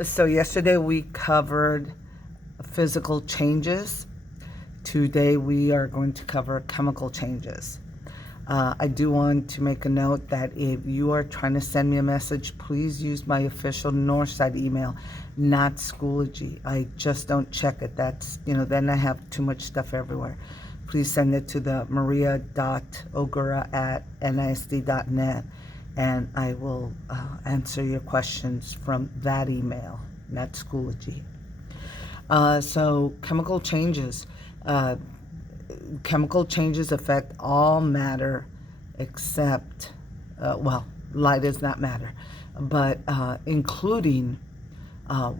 So yesterday we covered physical changes. Today we are going to cover chemical changes. I do want to make a note that if you are trying to send me a message, please use my official Northside email, not Schoology. I just don't check it. That's, then I have too much stuff everywhere. Please send it to the maria.ogura@nisd.net, and I will answer your questions from that email, not Schoology. So chemical changes. Chemical changes affect all matter except, light is not matter, but including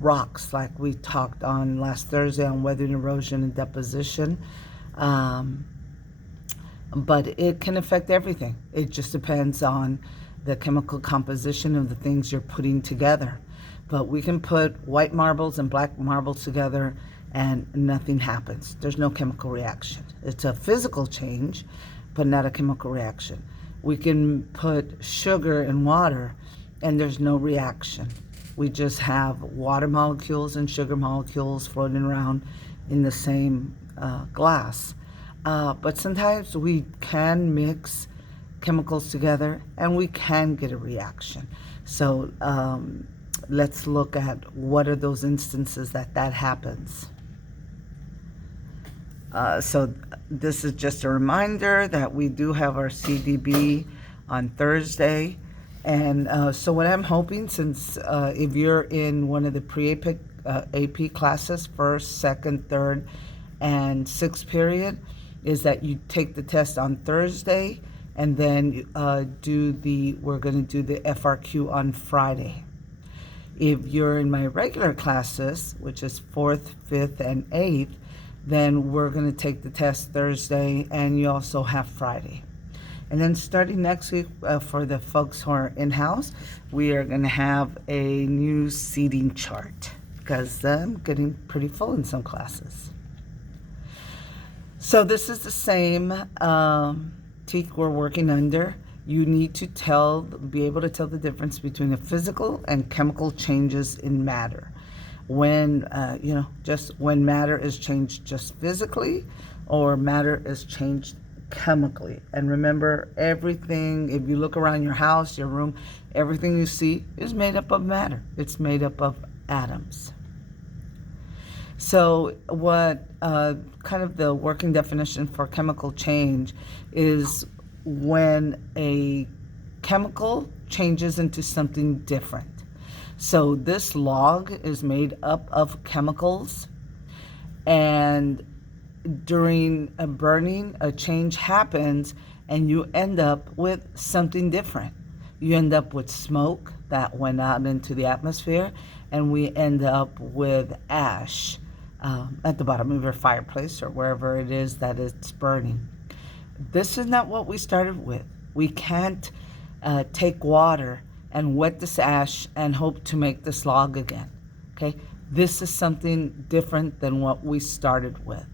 rocks, like we talked on last Thursday on weathering, erosion, and deposition. But it can affect everything. It just depends on the chemical composition of the things you're putting together. But we can put white marbles and black marbles together and nothing happens. There's no chemical reaction. It's a physical change, but not a chemical reaction. We can put sugar in water and there's no reaction. We just have water molecules and sugar molecules floating around in the same glass. But sometimes we can mix chemicals together and we can get a reaction. So let's look at what are those instances that happens. So this is just a reminder that we do have our CDB on Thursday. And so what I'm hoping, since if you're in one of the pre-AP AP classes, first, second, third, and sixth period, is that you take the test on Thursday and then we're going to do the FRQ on Friday. If you're in my regular classes, which is 4th, 5th, and 8th, then we're going to take the test Thursday, and you also have Friday. And then starting next week, for the folks who are in-house, we are going to have a new seating chart because I'm getting pretty full in some classes. So this is the same TEK we're working under. You need to be able to tell the difference between the physical and chemical changes in matter. When, just when matter is changed just physically or matter is changed chemically. And remember, everything, if you look around your house, your room, everything you see is made up of matter. It's made up of atoms. So what kind of the working definition for chemical change is when a chemical changes into something different. So this log is made up of chemicals, and during a burning, a change happens and you end up with something different. You end up with smoke that went out into the atmosphere, and we end up with ash at the bottom of your fireplace or wherever it is that it's burning. This is not what we started with. We can't take water and wet this ash and hope to make this log again, okay? This is something different than what we started with.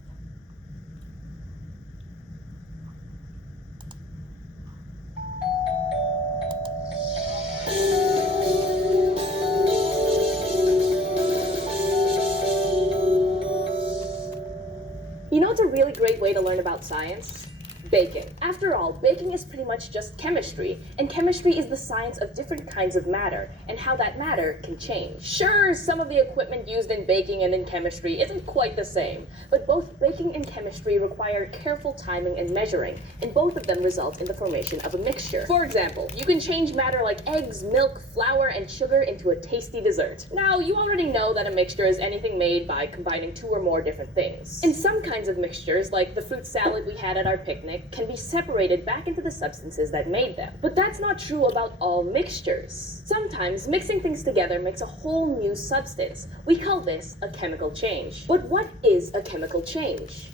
You know what's a really great way to learn about science? Baking. After all, baking is pretty much just chemistry, and chemistry is the science of different kinds of matter and how that matter can change. Sure, some of the equipment used in baking and in chemistry isn't quite the same, but both baking and chemistry require careful timing and measuring, and both of them result in the formation of a mixture. For example, you can change matter like eggs, milk, flour, and sugar into a tasty dessert. Now, you already know that a mixture is anything made by combining two or more different things. In some kinds of mixtures, like the fruit salad we had at our picnic, can be separated back into the substances that made them. But that's not true about all mixtures. Sometimes mixing things together makes a whole new substance. We call this a chemical change. But what is a chemical change?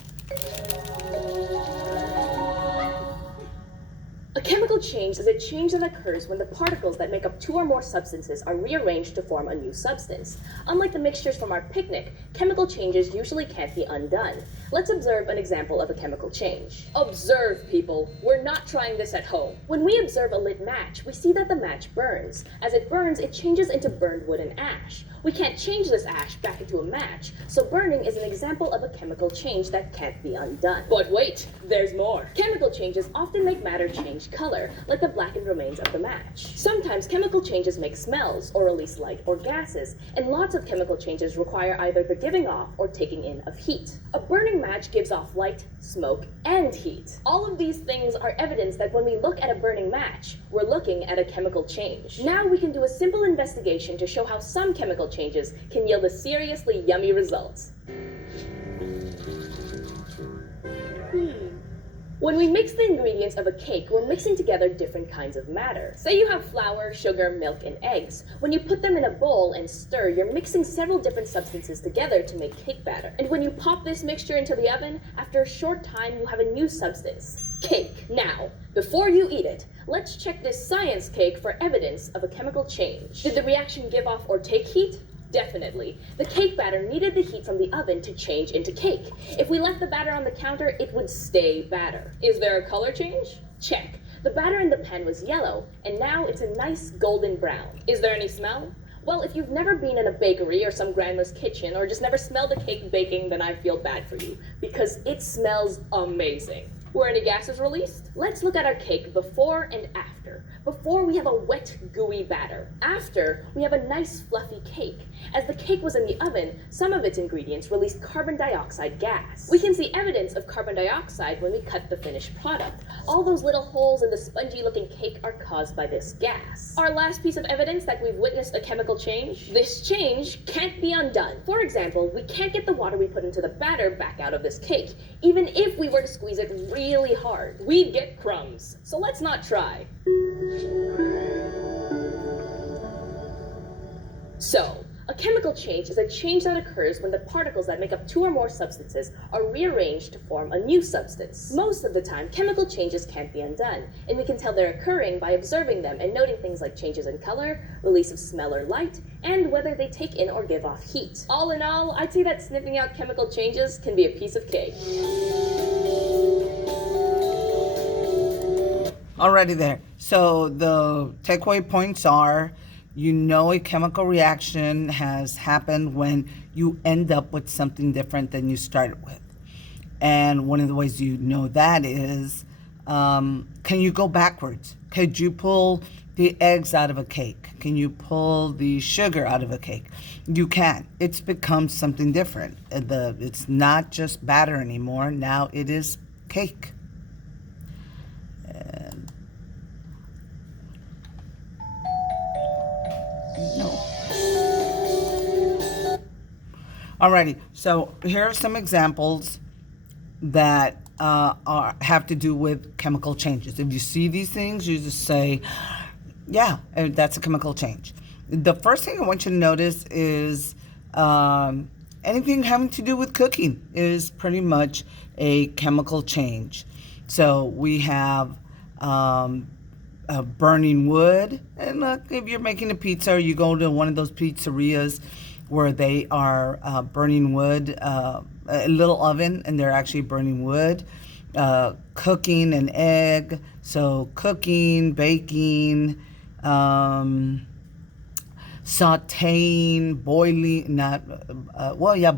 A chemical change is a change that occurs when the particles that make up two or more substances are rearranged to form a new substance. Unlike the mixtures from our picnic, chemical changes usually can't be undone. Let's observe an example of a chemical change. Observe, people. We're not trying this at home. When we observe a lit match, we see that the match burns. As it burns, it changes into burned wood and ash. We can't change this ash back into a match, so burning is an example of a chemical change that can't be undone. But wait, there's more. Chemical changes often make matter change color, like the blackened remains of the match. Sometimes chemical changes make smells, or release light or gases, and lots of chemical changes require either the giving off or taking in of heat. A burning match gives off light, smoke, and heat. All of these things are evidence that when we look at a burning match, we're looking at a chemical change. Now we can do a simple investigation to show how some chemical changes can yield a seriously yummy result. When we mix the ingredients of a cake, we're mixing together different kinds of matter. Say you have flour, sugar, milk, and eggs. When you put them in a bowl and stir, you're mixing several different substances together to make cake batter. And when you pop this mixture into the oven, after a short time, you have a new substance, cake. Now, before you eat it, let's check this science cake for evidence of a chemical change. Did the reaction give off or take heat? Definitely. The cake batter needed the heat from the oven to change into cake. If we left the batter on the counter, it would stay batter. Is there a color change? Check. The batter in the pan was yellow, and now it's a nice golden brown. Is there any smell? Well, if you've never been in a bakery or some grandma's kitchen or just never smelled a cake baking, then I feel bad for you, because it smells amazing. Were any gases released? Let's look at our cake before and after. Before, we have a wet, gooey batter. After, we have a nice, fluffy cake. As the cake was in the oven, some of its ingredients released carbon dioxide gas. We can see evidence of carbon dioxide when we cut the finished product. All those little holes in the spongy-looking cake are caused by this gas. Our last piece of evidence that we've witnessed a chemical change? This change can't be undone. For example, we can't get the water we put into the batter back out of this cake. Even if we were to squeeze it really hard, we'd get crumbs. So let's not try. So, a chemical change is a change that occurs when the particles that make up two or more substances are rearranged to form a new substance. Most of the time, chemical changes can't be undone, and we can tell they're occurring by observing them and noting things like changes in color, release of smell or light, and whether they take in or give off heat. All in all, I'd say that sniffing out chemical changes can be a piece of cake. Alrighty there. So the takeaway points are, you know, a chemical reaction has happened when you end up with something different than you started with. And one of the ways you know that is, can you go backwards? Could you pull the eggs out of a cake? Can you pull the sugar out of a cake? You can. It's become something different. It's not just batter anymore. Now it is cake. Alrighty, so here are some examples that have to do with chemical changes. If you see these things, you just say, yeah, that's a chemical change. The first thing I want you to notice is anything having to do with cooking is pretty much a chemical change. So we have burning wood, and look, if you're making a pizza or you go to one of those pizzerias where they are burning wood, a little oven, and they're actually burning wood, cooking an egg, so cooking, baking, sauteing, boiling,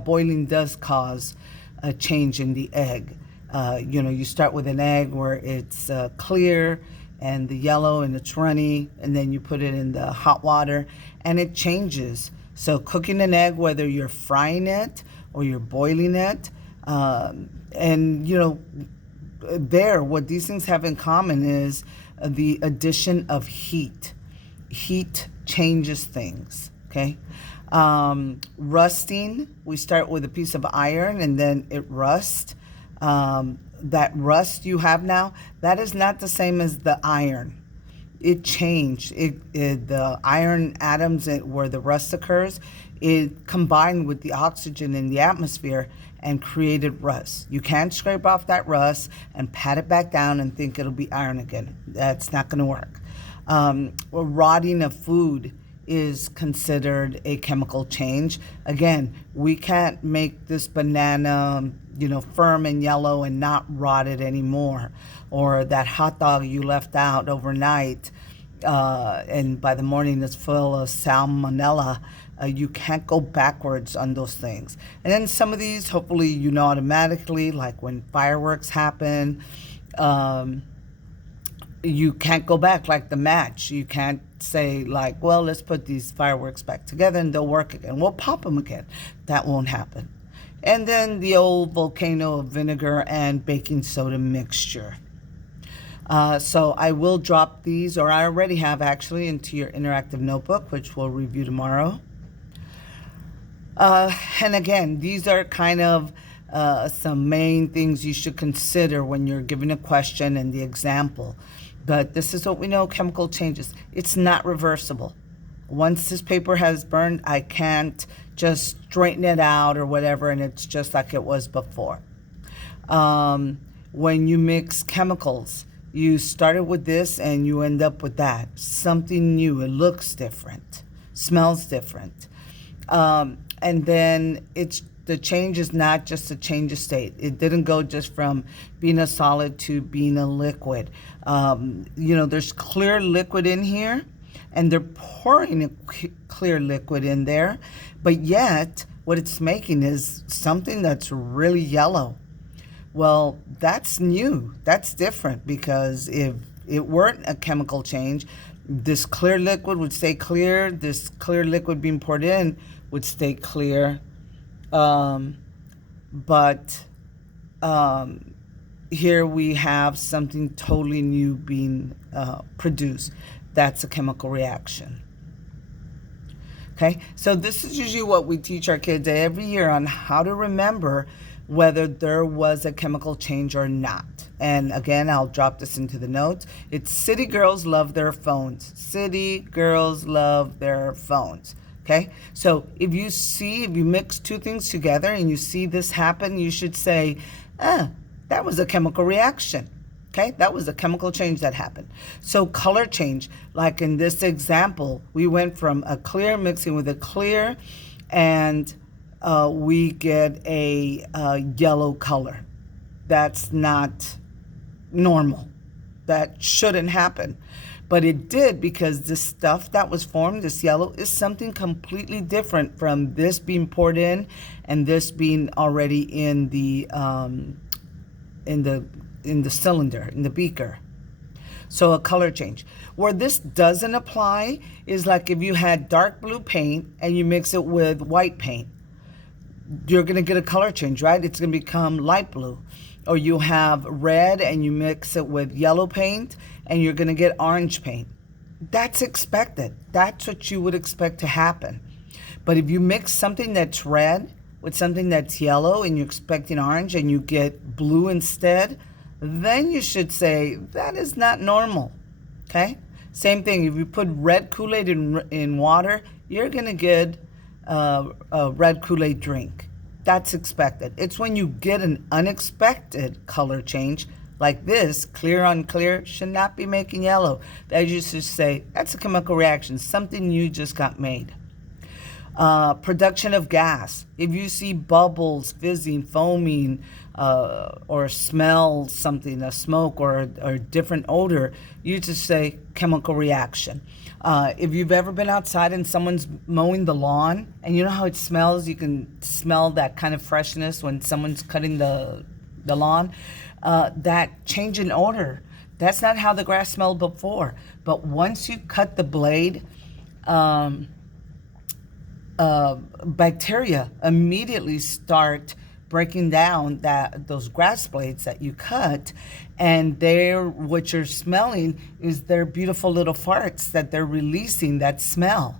boiling does cause a change in the egg. You start with an egg where it's clear and the yellow and it's runny, and then you put it in the hot water and it changes. So cooking an egg, whether you're frying it or you're boiling it, what these things have in common is the addition of heat. Heat changes things, okay? Rusting, we start with a piece of iron and then it rusts. That rust you have now, that is not the same as the iron. it changed. The iron atoms where the rust occurs, it combined with the oxygen in the atmosphere and created rust. You can't scrape off that rust and pat it back down and think it'll be iron again. That's not going to work. Rotting of food is considered a chemical change. Again, we can't make this banana, firm and yellow and not rotted anymore. Or that hot dog you left out overnight, and by the morning it's full of salmonella. You can't go backwards on those things. And then some of these, hopefully you know automatically, like when fireworks happen, you can't go back, like the match. You can't say like, well, let's put these fireworks back together and they'll work again. We'll pop them again. That won't happen. And then the old volcano of vinegar and baking soda mixture. So I will drop these, or I already have actually, into your interactive notebook, which we'll review tomorrow. And again, these are kind of some main things you should consider when you're giving a question and the example. But this is what we know: chemical changes. It's not reversible. Once this paper has burned, I can't just straighten it out or whatever, and it's just like it was before. When you mix chemicals, you started with this and you end up with that. Something new. It looks different, smells different. And then the change is not just a change of state. It didn't go just from being a solid to being a liquid. There's clear liquid in here, and they're pouring a clear liquid in there, but yet what it's making is something that's really yellow. Well, that's new. That's different, because if it weren't a chemical change, this clear liquid would stay clear. This clear liquid being poured in would stay clear. But here we have something totally new being produced. That's a chemical reaction. Okay, so this is usually what we teach our kids every year on how to remember whether there was a chemical change or not. And again, I'll drop this into the notes. It's city girls love their phones. City girls love their phones. Okay, so if you mix two things together and you see this happen, you should say, that was a chemical reaction. Okay, that was a chemical change that happened. So color change, like in this example, we went from a clear mixing with a clear, and we get a yellow color. That's not normal. That shouldn't happen. But it did, because the stuff that was formed, this yellow, is something completely different from this being poured in and this being already in the cylinder, in the beaker. So a color change. Where this doesn't apply is like if you had dark blue paint and you mix it with white paint. You're going to get a color change, right? It's going to become light blue. Or you have red and you mix it with yellow paint and you're going to get orange paint. That's expected. That's what you would expect to happen. But if you mix something that's red with something that's yellow and you're expecting orange and you get blue instead, then you should say that is not normal. Okay? Same thing. If you put red Kool-Aid in water, you're going to get a red Kool-Aid drink. That's expected. It's when you get an unexpected color change, like this, clear on clear, should not be making yellow. That you should say, that's a chemical reaction, something you just got made. Production of gas. If you see bubbles, fizzing, foaming, or smell something, a smoke or a different odor, you just say chemical reaction. If you've ever been outside and someone's mowing the lawn, and you know how it smells, you can smell that kind of freshness when someone's cutting the lawn, that change in odor, that's not how the grass smelled before. But once you cut the blade, bacteria immediately start breaking down those grass blades that you cut, and what you're smelling is their beautiful little farts that they're releasing, that smell.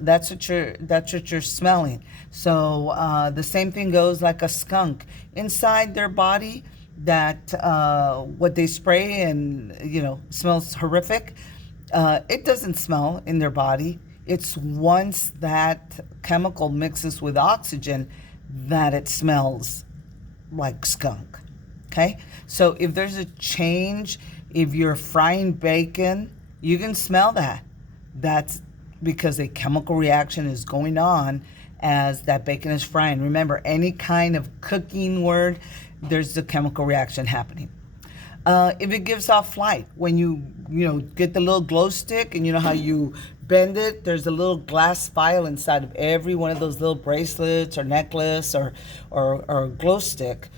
That's what you're smelling. So the same thing goes like a skunk inside their body. That what they spray and smells horrific. It doesn't smell in their body. It's once that chemical mixes with oxygen that it smells like skunk. Okay? So if there's a change, if you're frying bacon, you can smell that. That's because a chemical reaction is going on as that bacon is frying. Remember, any kind of cooking word, there's a chemical reaction happening. If it gives off light, when you get the little glow stick and you know how you bend it, there's a little glass vial inside of every one of those little bracelets or necklace or glow stick.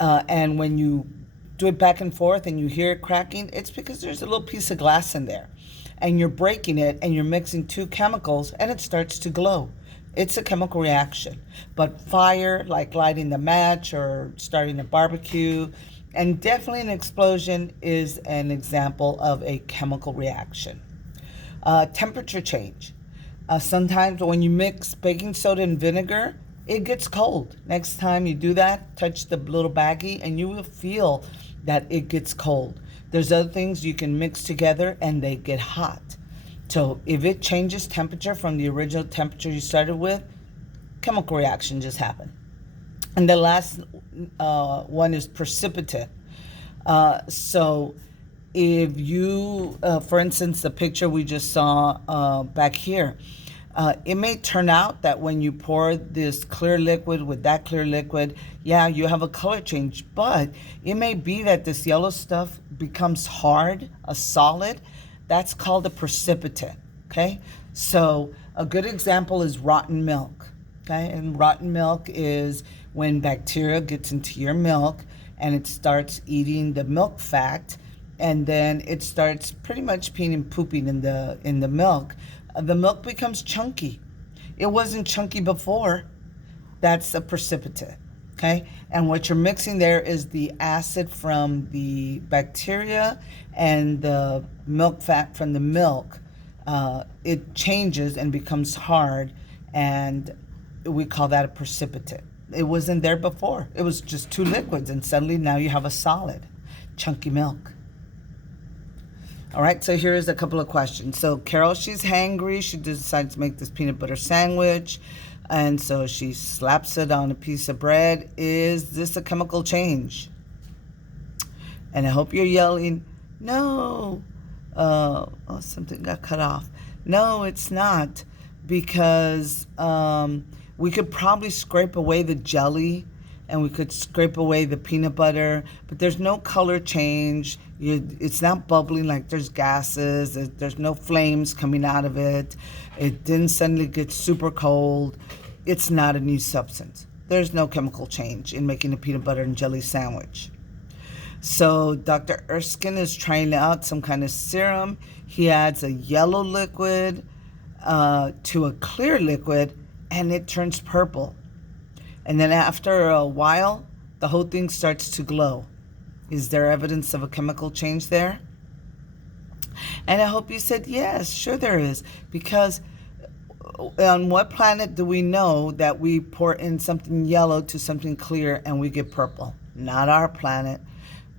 And when you do it back and forth and you hear it cracking, it's because there's a little piece of glass in there. And you're breaking it and you're mixing two chemicals and it starts to glow. It's a chemical reaction. But fire, like lighting the match or starting a barbecue, and definitely an explosion is an example of a chemical reaction. Temperature change. Sometimes when you mix baking soda and vinegar, it gets cold. Next time you do that, touch the little baggie and you will feel that it gets cold. There's other things you can mix together and they get hot. So if it changes temperature from the original temperature you started with, chemical reaction just happened. And the last one is precipitate. So if you, for instance, the picture we just saw back here, it may turn out that when you pour this clear liquid with that clear liquid, yeah, you have a color change, but it may be that this yellow stuff becomes hard, a solid. That's called a precipitate, okay? So a good example is rotten milk, okay? And rotten milk is when bacteria gets into your milk and it starts eating the milk fat, and then it starts pretty much peeing and pooping in the milk. The milk becomes chunky. It wasn't chunky before. That's a precipitate, okay? And what you're mixing there is the acid from the bacteria and the milk fat from the milk. It changes and becomes hard, and we call that a precipitate. It wasn't there before. It was just two liquids, and suddenly now you have a solid, chunky milk. All right, so here's a couple of questions. So Carol, she's hangry. She decides to make this peanut butter sandwich, and so she slaps it on a piece of bread. Is this a chemical change? And I hope you're yelling, no. Oh, something got cut off. No, it's not, because we could probably scrape away the jelly and we could scrape away the peanut butter, but there's no color change. It's not bubbling like there's gases. There's no flames coming out of it. It didn't suddenly get super cold. It's not a new substance. There's no chemical change in making a peanut butter and jelly sandwich. So Dr. Erskine is trying out some kind of serum. He adds a yellow liquid to a clear liquid, and it turns purple. And then after a while, the whole thing starts to glow. Is there evidence of a chemical change there? And I hope you said yes, sure there is. Because on what planet do we know that we pour in something yellow to something clear and we get purple? Not our planet.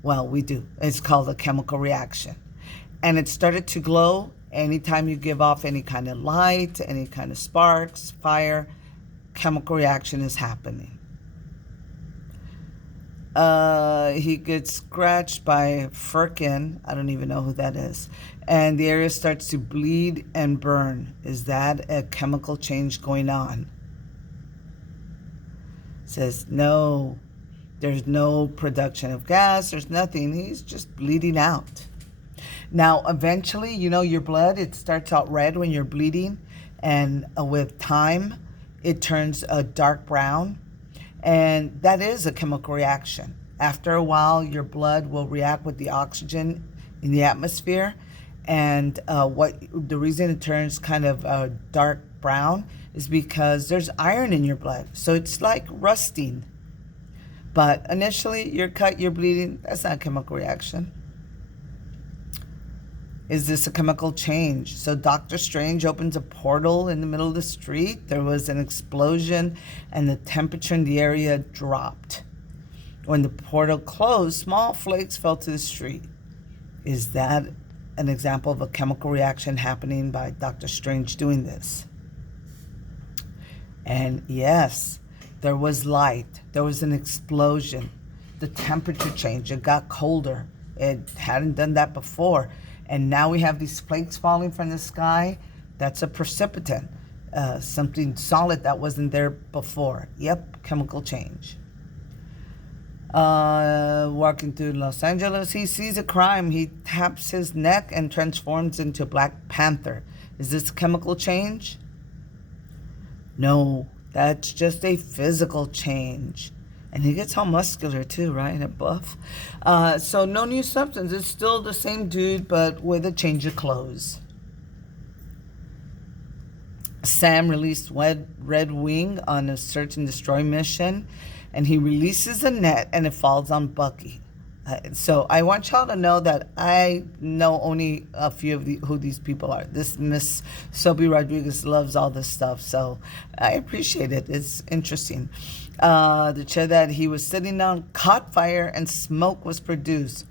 Well, we do. It's called a chemical reaction. And it started to glow anytime you give off any kind of light, any kind of sparks, fire. Chemical reaction is happening. He gets scratched by Firkin. I don't even know who that is. And the area starts to bleed and burn. Is that a chemical change going on? Says no. There's no production of gas. There's nothing. He's just bleeding out. Now, eventually, your blood, it starts out red when you're bleeding. And with time, it turns a dark brown, and that is a chemical reaction. After a while, your blood will react with the oxygen in the atmosphere, and the reason it turns kind of dark brown is because there's iron in your blood, so it's like rusting. But initially, you're cut, you're bleeding. That's not a chemical reaction. Is this a chemical change? So Dr. Strange opens a portal in the middle of the street. There was an explosion and the temperature in the area dropped. When the portal closed, small flakes fell to the street. Is that an example of a chemical reaction happening by Dr. Strange doing this. And yes, there was light. There was an explosion. The temperature changed. It got colder. It hadn't done that before. And now we have these flakes falling from the sky. That's a precipitant, something solid that wasn't there before. Yep, chemical change. Walking through Los Angeles, he sees a crime. He taps his neck and transforms into Black Panther. Is this a chemical change? No, that's just a physical change. And he gets all muscular too, right? And buff. So no new substance. It's still the same dude, but with a change of clothes. Sam released Red Wing on a search and destroy mission, and he releases a net, and it falls on Bucky. So I want y'all to know that I know only a few of who these people are. This Miss Sophie Rodriguez loves all this stuff, so I appreciate it. It's interesting. The chair that he was sitting on caught fire, and smoke was produced.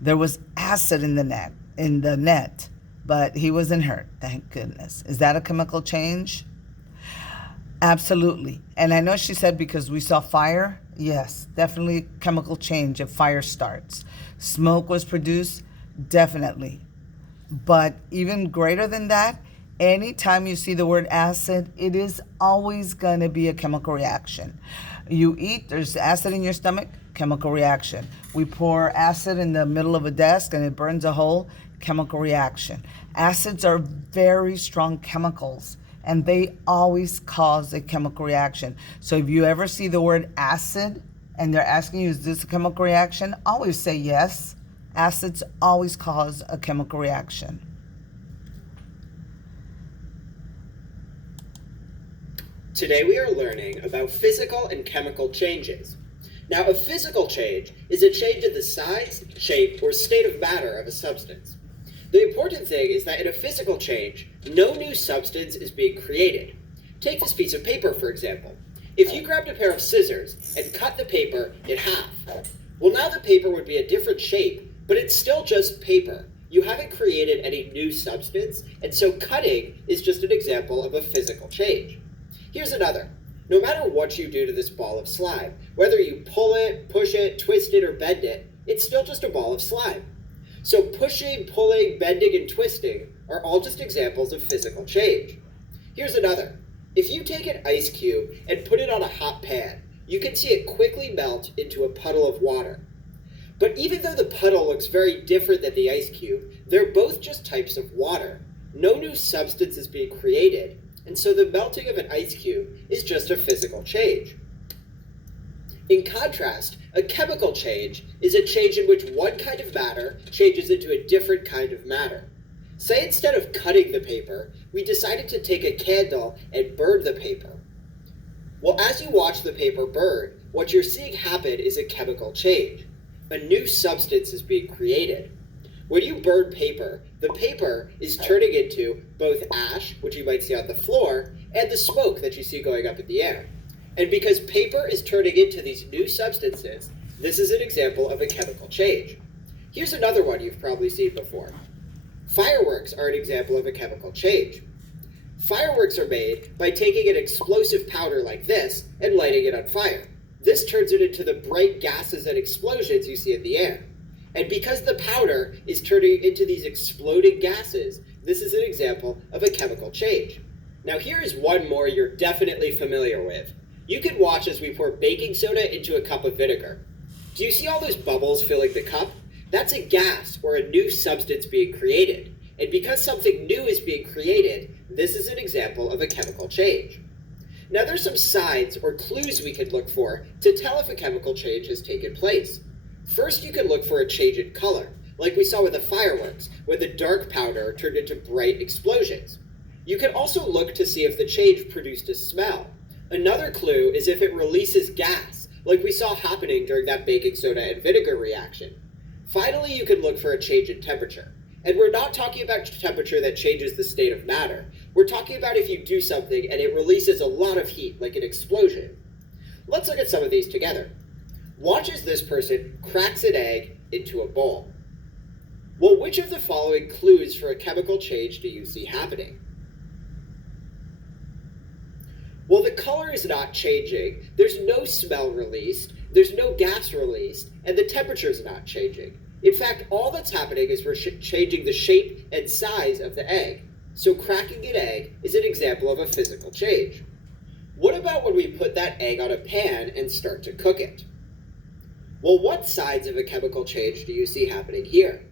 There was acid in the net, but he wasn't hurt. Thank goodness. Is that a chemical change? Absolutely. And I know she said because we saw fire. Yes, definitely chemical change if fire starts. Smoke was produced, definitely. But even greater than that, anytime you see the word acid, it is always going to be a chemical reaction. You eat, there's acid in your stomach, chemical reaction. We pour acid in the middle of a desk and it burns a hole, chemical reaction. Acids are very strong chemicals, and they always cause a chemical reaction. So if you ever see the word acid and they're asking you, is this a chemical reaction? Always say yes. Acids always cause a chemical reaction. Today we are learning about physical and chemical changes. Now, a physical change is a change in the size, shape, or state of matter of a substance. The important thing is that in a physical change, no new substance is being created. Take this piece of paper, for example. If you grabbed a pair of scissors and cut the paper in half, well, now the paper would be a different shape, but it's still just paper. You haven't created any new substance, and so cutting is just an example of a physical change. Here's another. No matter what you do to this ball of slime, whether you pull it, push it, twist it, or bend it, it's still just a ball of slime. So pushing, pulling, bending, and twisting are all just examples of physical change. Here's another. If you take an ice cube and put it on a hot pan, you can see it quickly melt into a puddle of water. But even though the puddle looks very different than the ice cube, they're both just types of water. No new substance is being created, and so the melting of an ice cube is just a physical change. In contrast, a chemical change is a change in which one kind of matter changes into a different kind of matter. Say instead of cutting the paper, we decided to take a candle and burn the paper. Well, as you watch the paper burn, what you're seeing happen is a chemical change. A new substance is being created. When you burn paper, the paper is turning into both ash, which you might see on the floor, and the smoke that you see going up in the air. And because paper is turning into these new substances, this is an example of a chemical change. Here's another one you've probably seen before. Fireworks are an example of a chemical change. Fireworks are made by taking an explosive powder like this and lighting it on fire. This turns it into the bright gases and explosions you see in the air. And because the powder is turning into these exploding gases, this is an example of a chemical change. Now here is one more you're definitely familiar with. You can watch as we pour baking soda into a cup of vinegar. Do you see all those bubbles filling the cup? That's a gas or a new substance being created. And because something new is being created, this is an example of a chemical change. Now there's some signs or clues we can look for to tell if a chemical change has taken place. First, you can look for a change in color, like we saw with the fireworks, when the dark powder turned into bright explosions. You can also look to see if the change produced a smell. Another clue is if it releases gas, like we saw happening during that baking soda and vinegar reaction. Finally, you can look for a change in temperature. And we're not talking about temperature that changes the state of matter. We're talking about if you do something and it releases a lot of heat, like an explosion. Let's look at some of these together. Watch as this person cracks an egg into a bowl. Well, which of the following clues for a chemical change do you see happening? Well, the color is not changing, there's no smell released, there's no gas released, and the temperature is not changing. In fact, all that's happening is we're changing the shape and size of the egg. So cracking an egg is an example of a physical change. What about when we put that egg on a pan and start to cook it? Well, what signs of a chemical change do you see happening here?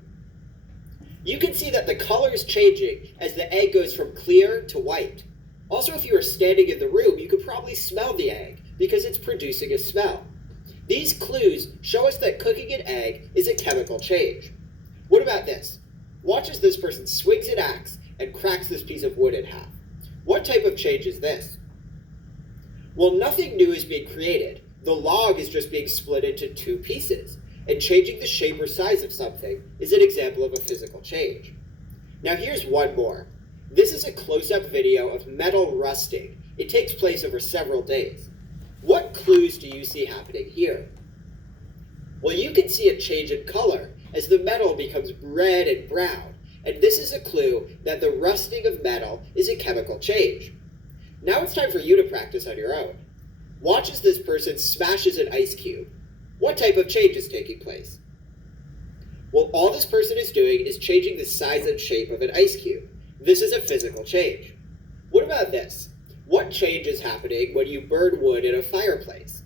You can see that the color is changing as the egg goes from clear to white. Also, if you were standing in the room, you could probably smell the egg because it's producing a smell. These clues show us that cooking an egg is a chemical change. What about this? Watch as this person swings an axe and cracks this piece of wood in half. What type of change is this? Well, nothing new is being created. The log is just being split into two pieces, and changing the shape or size of something is an example of a physical change. Now here's one more. This is a close-up video of metal rusting. It takes place over several days. What clues do you see happening here? Well, you can see a change in color as the metal becomes red and brown, and this is a clue that the rusting of metal is a chemical change. Now it's time for you to practice on your own. Watch as this person smashes an ice cube. What type of change is taking place? Well, all this person is doing is changing the size and shape of an ice cube. This is a physical change. What about this? What change is happening when you burn wood in a fireplace?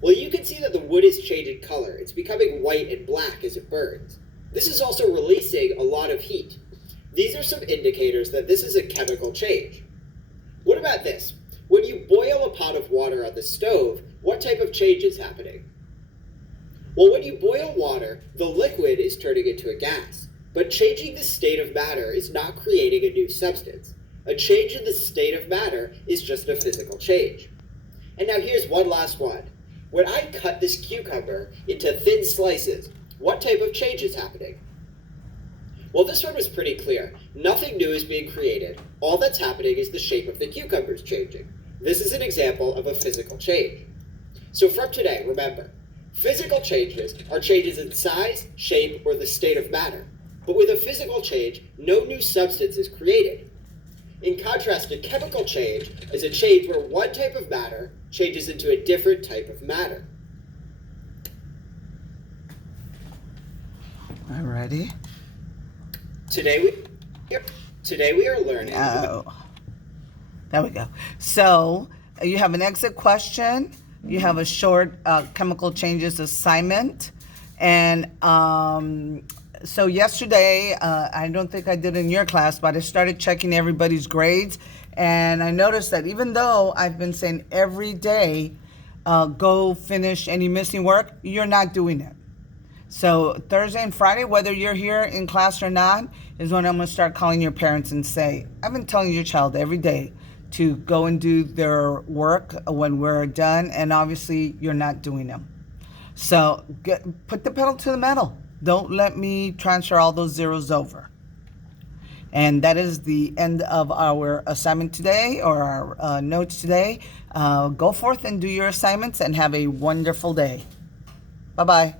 Well, you can see that the wood is changing color. It's becoming white and black as it burns. This is also releasing a lot of heat. These are some indicators that this is a chemical change. What about this? When you boil a pot of water on the stove, what type of change is happening? Well, when you boil water, the liquid is turning into a gas. But changing the state of matter is not creating a new substance. A change in the state of matter is just a physical change. And now here's one last one. When I cut this cucumber into thin slices, what type of change is happening? Well, this one was pretty clear. Nothing new is being created. All that's happening is the shape of the cucumber is changing. This is an example of a physical change. So from today, remember, physical changes are changes in size, shape, or the state of matter. But with a physical change, no new substance is created. In contrast, a chemical change is a change where one type of matter changes into a different type of matter. Alrighty. Today we are learning. Oh, there we go. So you have an exit question. You have a short chemical changes assignment, and so yesterday, I don't think I did in your class, but I started checking everybody's grades, and I noticed that even though I've been saying every day, go finish any missing work, you're not doing it. So Thursday and Friday, whether you're here in class or not, is when I'm going to start calling your parents and say, I've been telling your child every day to go and do their work when we're done, and obviously you're not doing them. So put the pedal to the metal. Don't let me transfer all those zeros over. And that is the end of our assignment today, or our notes today. Go forth and do your assignments and have a wonderful day. Bye-bye.